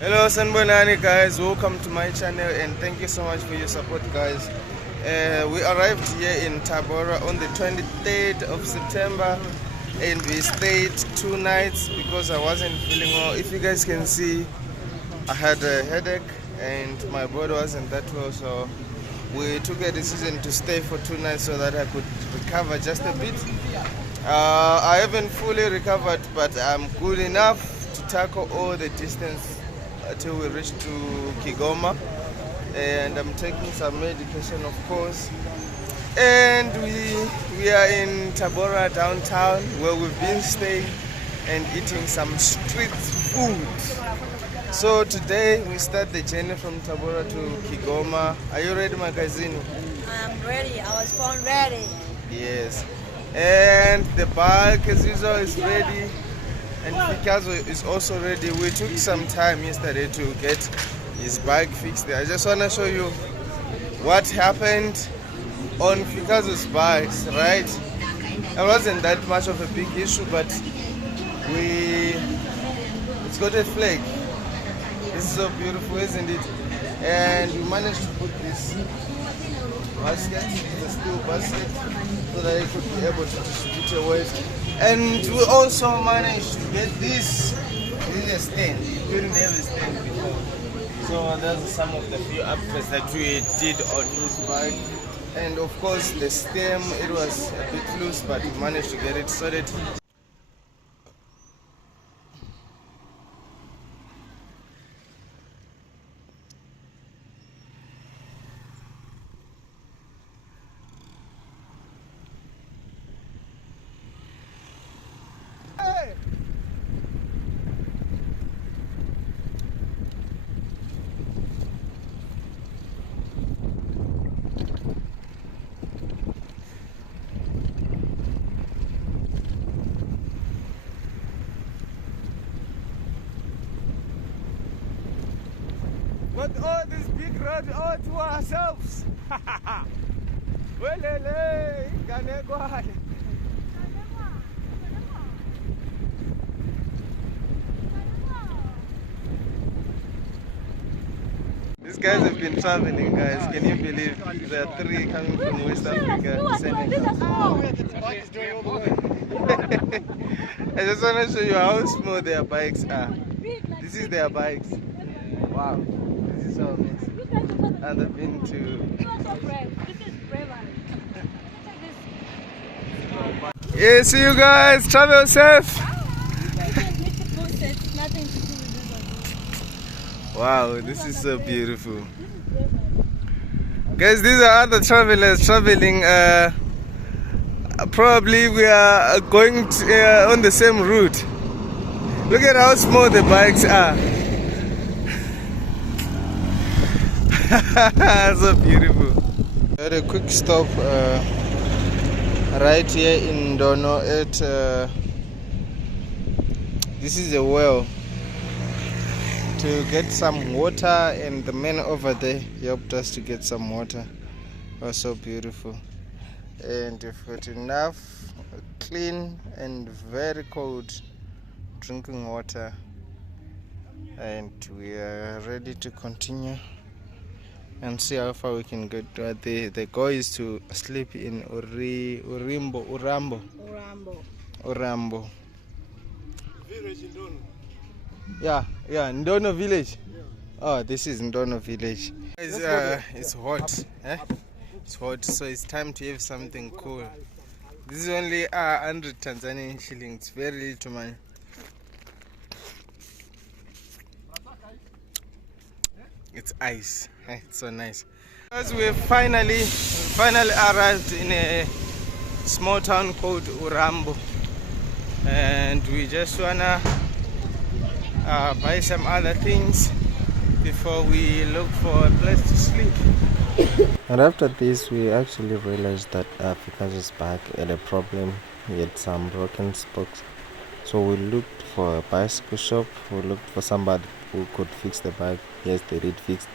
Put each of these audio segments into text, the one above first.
Hello Sanbonani guys, welcome to my channel and thank you so much for your support guys. We arrived here in Tabora on the 23rd of September and we stayed 2 nights because I wasn't feeling well. If you guys can see, I had a headache and my body wasn't that well, so we took a decision to stay for 2 nights so that I could recover just a bit. I haven't fully recovered, but I'm good enough to tackle all the distance until we reach to Kigoma, and I'm taking some medication of course, and we are in Tabora downtown where we've been staying and eating some street food. So today we start the journey from Tabora to Kigoma. Are you ready, Magazine? I'm ready. I was born ready. Yes. And the bike as usual is ready. And Picasso is also ready. We took some time yesterday to get his bike fixed there. I just want to show you what happened on Picasso's bikes, right? It wasn't that much of a big issue, but it's got a flag. It's so beautiful, isn't it? And we managed to put this basket, the steel basket, so that it could be able to distribute your weight. And we also managed to get this. This is a stand. We couldn't have a stand before. So those are some of the few upgrades that we did on his bike. And of course the stem, it was a bit loose, but we managed to get it sorted. Got all this big road all to ourselves. Welele, Ganegwale. These guys have been traveling, guys. Can you believe there are three coming from West Africa? I just want to show you how small their bikes are. This is their bikes. Wow, this is so amazing. And I've been to. Yeah, see you guys. Travel safe. Wow, this is so beautiful. Guys, these are other travelers traveling. Probably we are going on the same route. Look at how small the bikes are. So beautiful. Had a quick stop right here in Dono at this is a well to get some water, and the man over there helped us to get some water. It was so beautiful, and we've got enough clean and very cold drinking water, and we are ready to continue and see how far we can get. The goal is to sleep in Urambo village in Ndono. Yeah, Ndono village. Yeah. Oh, this is Ndono village. It's hot. It's hot, so it's time to have something cool. This is only 100 Tanzanian shillings. Very little money. It's ice. It's so nice. Because we finally arrived in a small town called Urambo, and we just wanna buy some other things before we look for a place to sleep. And after this, we actually realized that Picasso's bike had a problem. He had some broken spokes. So we looked for a bicycle shop. We looked for somebody who could fix the bike. Yes, they did fix,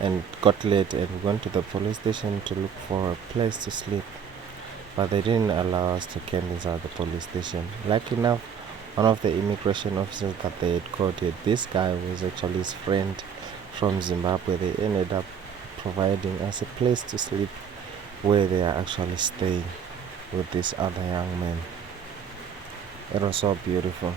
and got late, and we went to the police station to look for a place to sleep, but they didn't allow us to camp inside the police station. Lucky enough, one of the immigration officers that they had caught it. This guy was actually his friend from Zimbabwe. They ended up providing us a place to sleep where they are actually staying with this other young man. It was so beautiful.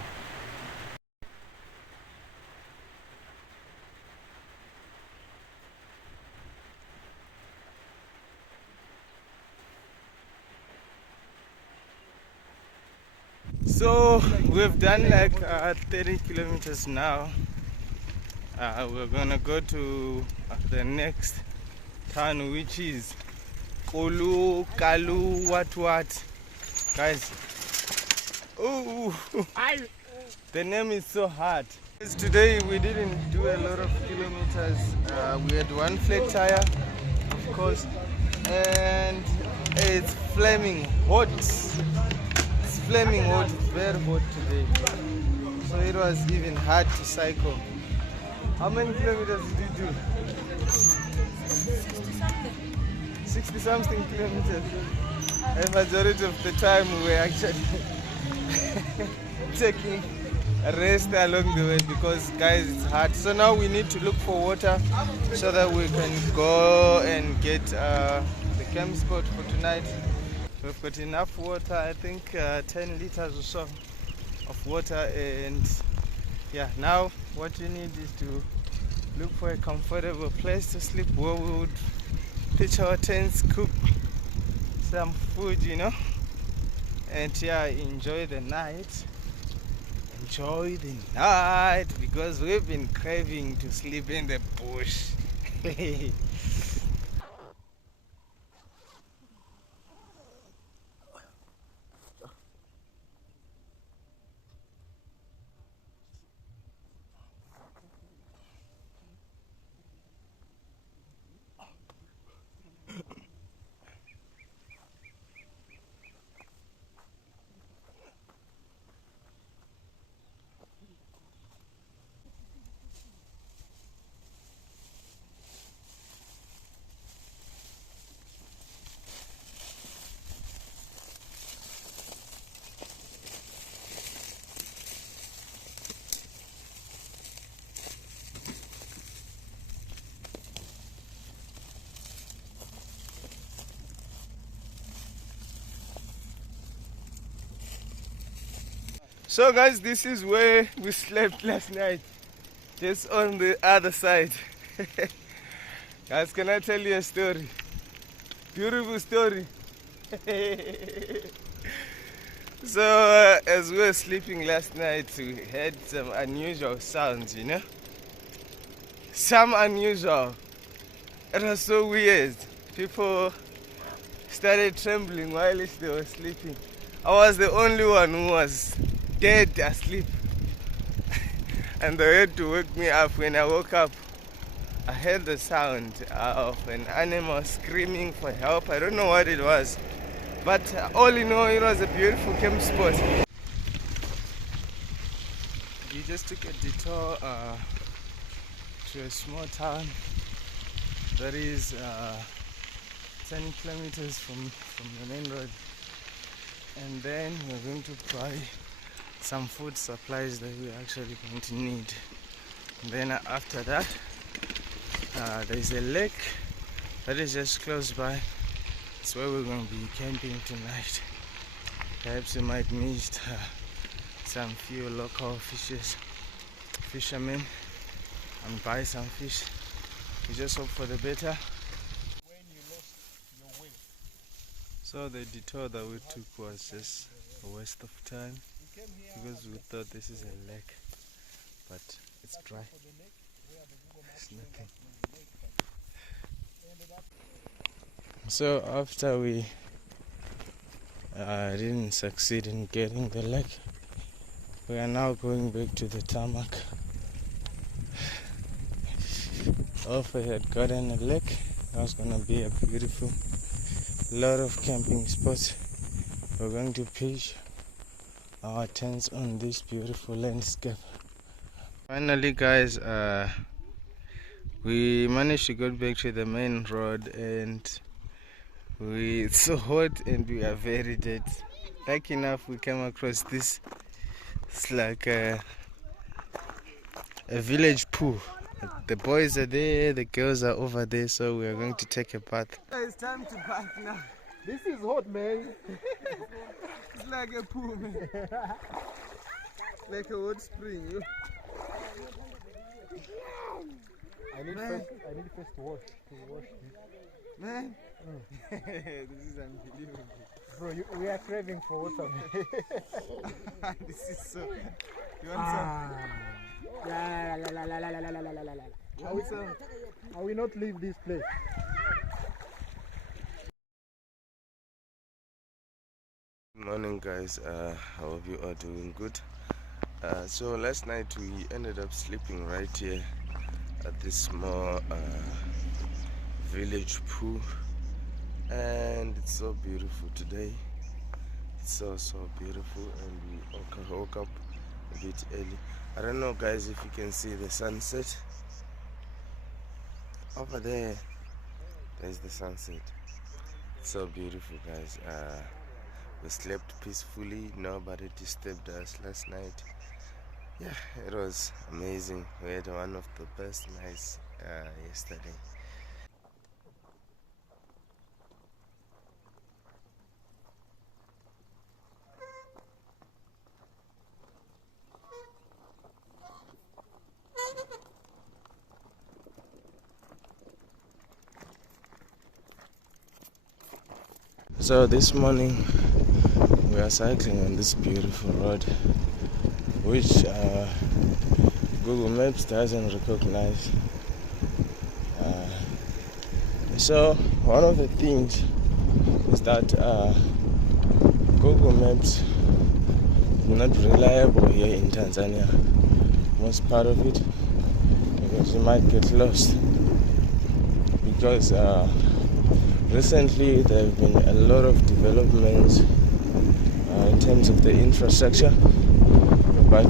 So we've done like 30 kilometers now. We're gonna go to the next town, which is Kalu, what? Guys, oh, the name is so hard. Today we didn't do a lot of kilometers. We had one flat tire, of course, and it's flaming hot. It's flaming hot. It's very hot today, so it was even hard to cycle. How many kilometers did you do? 60 something kilometers. A majority of the time we were actually taking a rest along the way because, guys, it's hard. So now we need to look for water so that we can go and get the camp spot for tonight. We've got enough water, I think 10 liters or so of water, and yeah, now what we need is to look for a comfortable place to sleep where we would pitch our tents, cook some food, you know, and yeah, enjoy the night. Enjoy the night because we've been craving to sleep in the bush. So guys, this is where we slept last night, just on the other side. Guys, can I tell you a story? Beautiful story. So as we were sleeping last night, we heard some unusual sounds, you know? Some unusual. It was so weird. People started trembling while they were sleeping. I was the only one who was dead asleep. And they had to wake me up. When I woke up, I heard the sound of an animal screaming for help. I don't know what it was, but all in all, it was a beautiful camp spot. We just took a detour to a small town that is 10 kilometers from the main road, and then we're going to buy some food supplies that we're actually going to need. And then after that, there's a lake that is just close by. It's where we're going to be camping tonight. Perhaps we might meet some few local fishermen, and buy some fish. We just hope for the better. When you lost your way. So the detour that we took was just a waste of time because we thought this is a lake, but it's dry. It's nothing. So after we didn't succeed in getting the lake, we are now going back to the tarmac. If we had gotten a lake, that was gonna be a beautiful lot of camping spots. We're going to pitch our tents on this beautiful landscape. Finally, guys, we managed to get back to the main road, and it's so hot and we are very dead. Lucky enough, we came across this It's like a village pool. The boys are there, the girls are over there, so we are going to take a bath. It's time to bath now. This is hot, man. It's like a pool, man. Like a hot spring. I need first to wash this. Man, this is unbelievable. Bro, we are craving for water. This is so. You want some? You want some? I will not leave this place. Good morning, guys. I hope you are doing good. So last night we ended up sleeping right here at this small village pool, and it's so beautiful today. It's so beautiful, and we woke up a bit early. I don't know, guys, if you can see the sunset over there. There's the sunset. It's so beautiful, guys. We slept peacefully. Nobody disturbed us last night. Yeah, it was amazing. We had one of the best nights yesterday. So this morning we are cycling on this beautiful road, which Google Maps doesn't recognize. So one of the things is that Google Maps is not reliable here in Tanzania, most part of it, because you might get lost. Because recently there have been a lot of developments in terms of the infrastructure, but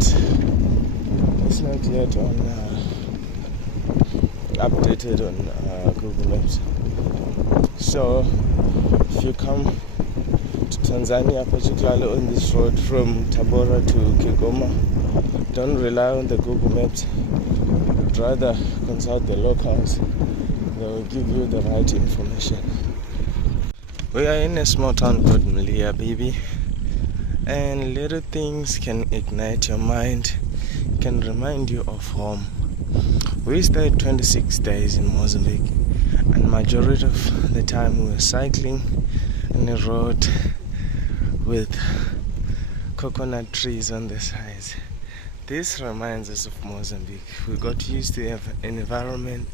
it's not yet updated on Google Maps. So if you come to Tanzania, particularly on this road from Tabora to Kigoma, don't rely on the Google Maps, but rather consult the locals. They will give you the right information. We are in a small town called Mlia, baby, and little things can ignite your mind, can remind you of home. We stayed 26 days in Mozambique, and majority of the time we were cycling on a road with coconut trees on the sides. This reminds us of Mozambique. We got used to an environment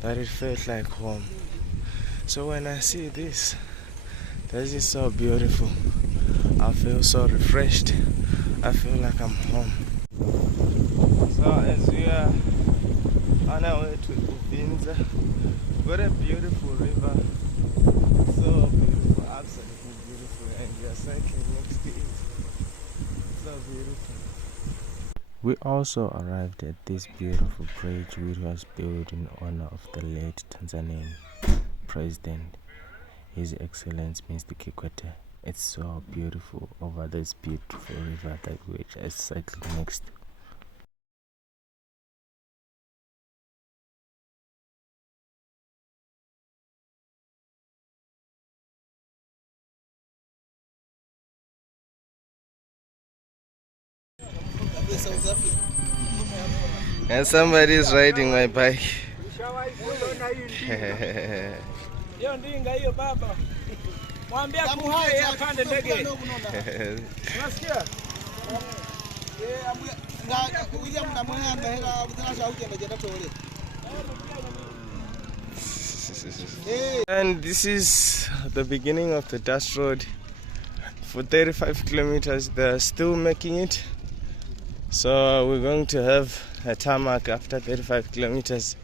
that it felt like home. So when I see this is so beautiful. I feel so refreshed. I feel like I'm home. So as we are on our way to Uvinza, we've got a beautiful river. So beautiful, absolutely beautiful, and we are cycling next to it. So beautiful. We also arrived at this beautiful bridge which was built in honor of the late Tanzanian President, His Excellency Mr. Kikwete. It's so beautiful over this beautiful river that we just cycling next to. And somebody is riding my bike. Hiyo ndinga hiyo baba. Mwambie kumhaya apande ndege. Unasikia? And this is the beginning of the dust road. For 35 kilometers they're still making it. So we're going to have a tarmac after 35 kilometers.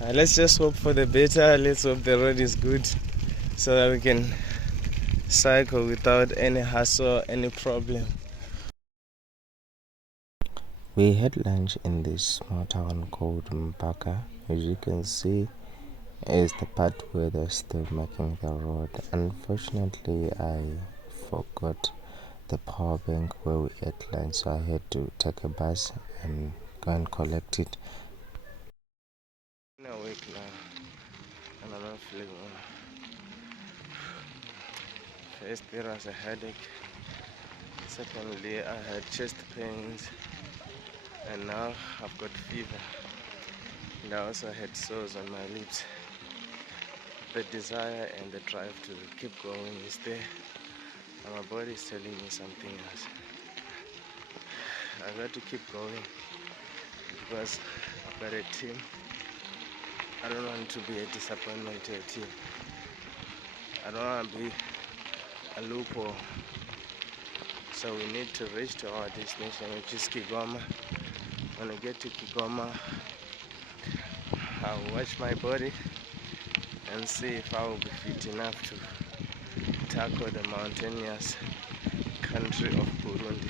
Let's just hope for the better. Let's hope the road is good so that we can cycle without any hassle, any problem. We had lunch in this small town called Mpaka. As you can see, is the part where they're still making the road. Unfortunately, I forgot the power bank where we ate lunch, so I had to take a bus and go and collect it. I'm awake now and I'm not feeling well. First there was a headache, secondly I had chest pains, and now I've got fever, and I also had sores on my lips. The desire and the drive to keep going is there, and my body is telling me something else. I've got to keep going because I've got a team. I don't want to be a disappointment to a team. I don't want to be a loophole. So we need to reach to our destination, which is Kigoma. When I get to Kigoma, I'll watch my body and see if I will be fit enough to tackle the mountainous country of Burundi.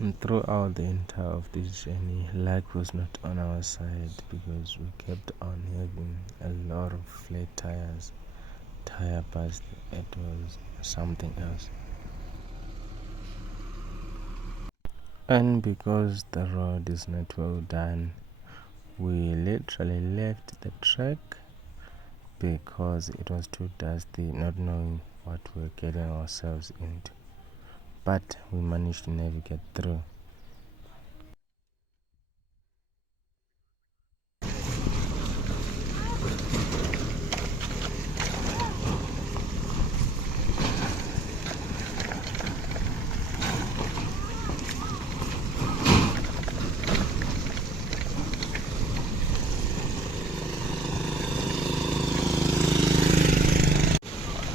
And throughout the entire of this journey, luck was not on our side because we kept on having a lot of flat tires. Tire burst, it was something else. And because the road is not well done, we literally left the track because it was too dusty, not knowing what we were getting ourselves into. But we managed to navigate through.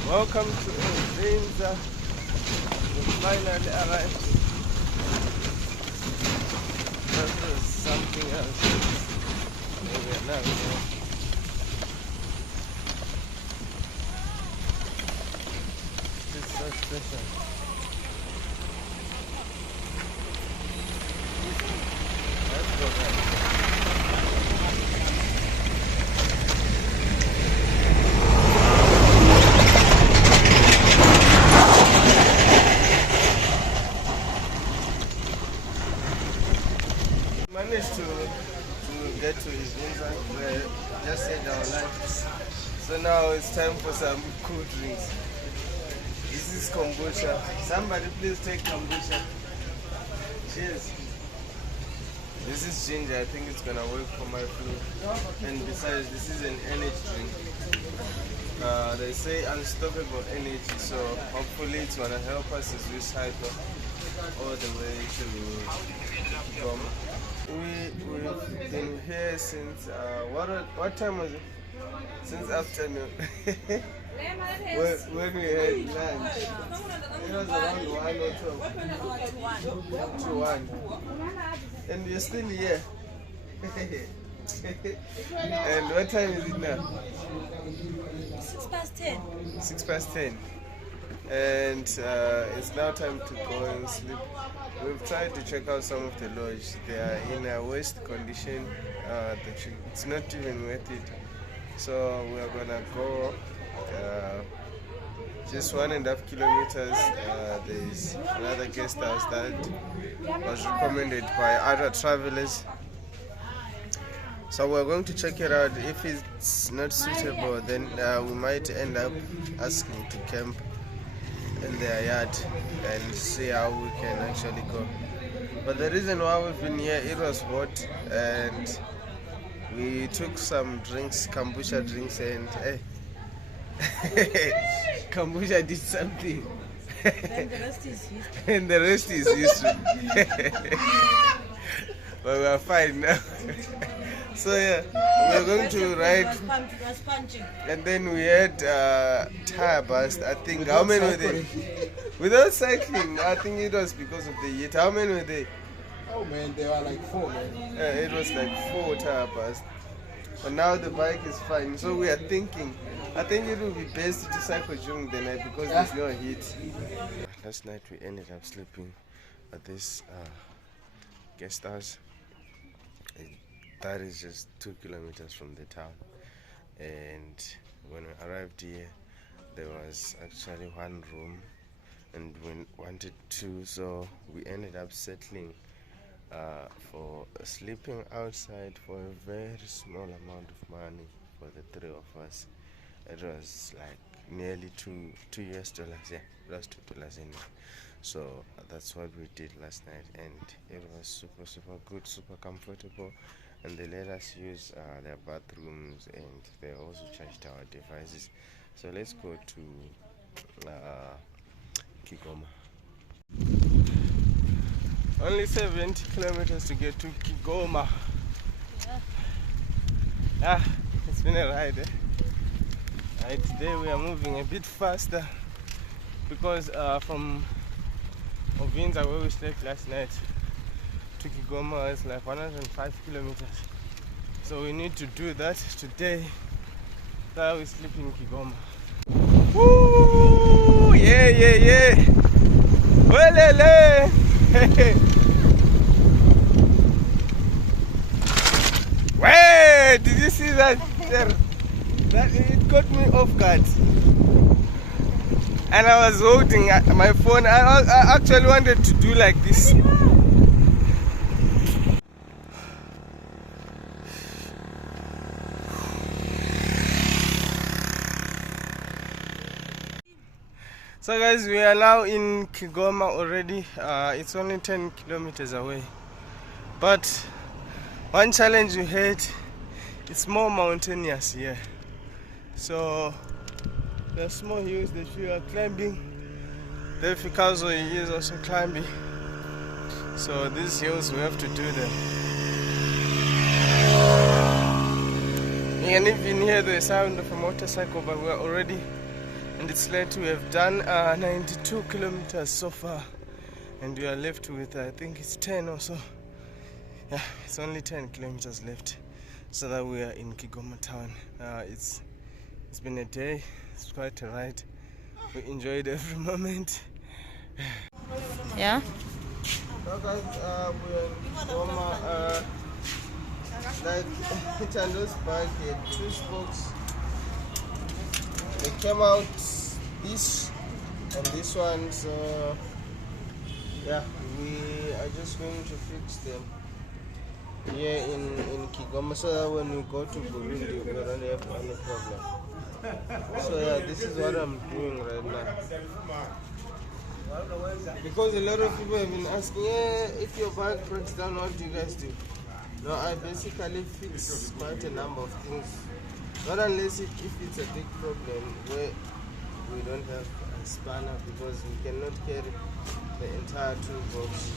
Welcome to Zinza. We finally arrived. This is something else. Maybe now. This is so special. Let's go back. Managed to get to Zinza. We just had our lunch. So now it's time for some cool drinks. This is kombucha. Somebody please take kombucha. Cheers. This is ginger. I think it's gonna work for my flu. And besides, this is an energy drink. They say unstoppable energy, so hopefully it's gonna help us as we cycle all the way to Kigoma. We've been here since what time was it? Since afternoon. when we had lunch. It was around 1 or 2. To 1. And we're still here. And what time is it now? 10:06. 10:06. And it's now time to go and sleep. We've tried to check out some of the lodges. They are in a waste condition. It's not even worth it. So we are gonna go just 1.5 kilometers. There is another guest house that was recommended by other travelers. So we're going to check it out. If it's not suitable, then we might end up asking to camp in their yard and see how we can actually go. But the reason why we've been here, it was hot and we took some drinks, kombucha drinks, and kombucha did something. And the rest is history. And the rest is history. But we are fine now. So yeah, we're going to ride, It was punching. and then we had tire burst. I think how many were they? Without cycling, I think it was because of the heat. How many were they? Oh man, there are like 4, man. It was like 4 tire bursts. But now the bike is fine. So we are thinking, I think it would be best to cycle during the night because there's no heat. Last night we ended up sleeping at this guest house. That is just 2 kilometers from the town. And when we arrived here, there was actually 1 room and we wanted 2, so we ended up settling for sleeping outside for a very small amount of money for the 3 of us. It was like nearly $2 US, yeah, it was $2 anyway. So that's what we did last night, and it was super good, super comfortable, and they let us use their bathrooms, and they also charged our devices. So let's go to Kigoma. Only 70 kilometers to get to Kigoma. Yeah. It's been a ride, eh? Right, today we are moving a bit faster because from Ovinza, where we slept last night, to Kigoma is like 105 kilometers. So we need to do that today. That we sleep in Kigoma. Woo! Yeah! Welele! Wait! Did you see that? That it caught me off guard. And I was holding my phone. I actually wanted to do like this. So guys, we are now in Kigoma already. It's only 10 kilometers away. But one challenge we had, it's more mountainous here. So there are small hills that we are climbing. The Fikazo is also climbing. So these hills we have to do them. You can even hear the sound of a motorcycle, but we are already, and it's late. We have done 92 kilometers so far, and we are left with, I think it's 10 or so. Yeah, it's only 10 kilometers left, so that we are in Kigoma town. It's been a day. It's quite a ride. We enjoyed every moment. Yeah? So guys, we are in Kigoma. Like Chando's bike had 2 spokes. They came out this and this one, so yeah, we are just going to fix them here in Kigoma, so that when we go to Burundi we don't have any problem. So yeah, this is what I'm doing right now. Because a lot of people have been asking, yeah, if your bike breaks down, what do you guys do? No, I basically fix quite a number of things. Not unless if it's a big problem where we don't have a spanner, because we cannot carry the entire toolbox.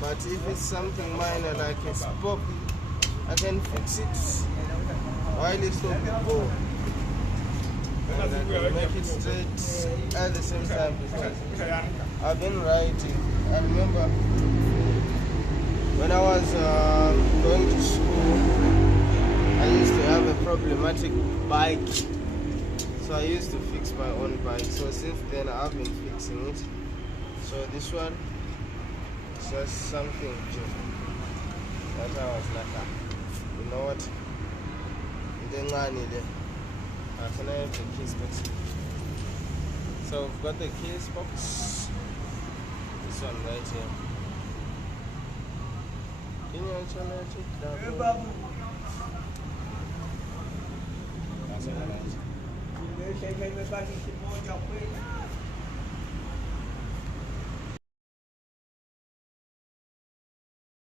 But if it's something minor like a spoke, I can fix it while it's not before. And I can make it straight at the same time, because I've been riding. I remember when I was going to school, I used to have a problematic bike, so I used to fix my own bike. So since then I've been fixing it. So this one is just something that I was like, you know what? Can I have the keys box? So we've got the keys box. This one right here. Can you actually check that one? That's all right.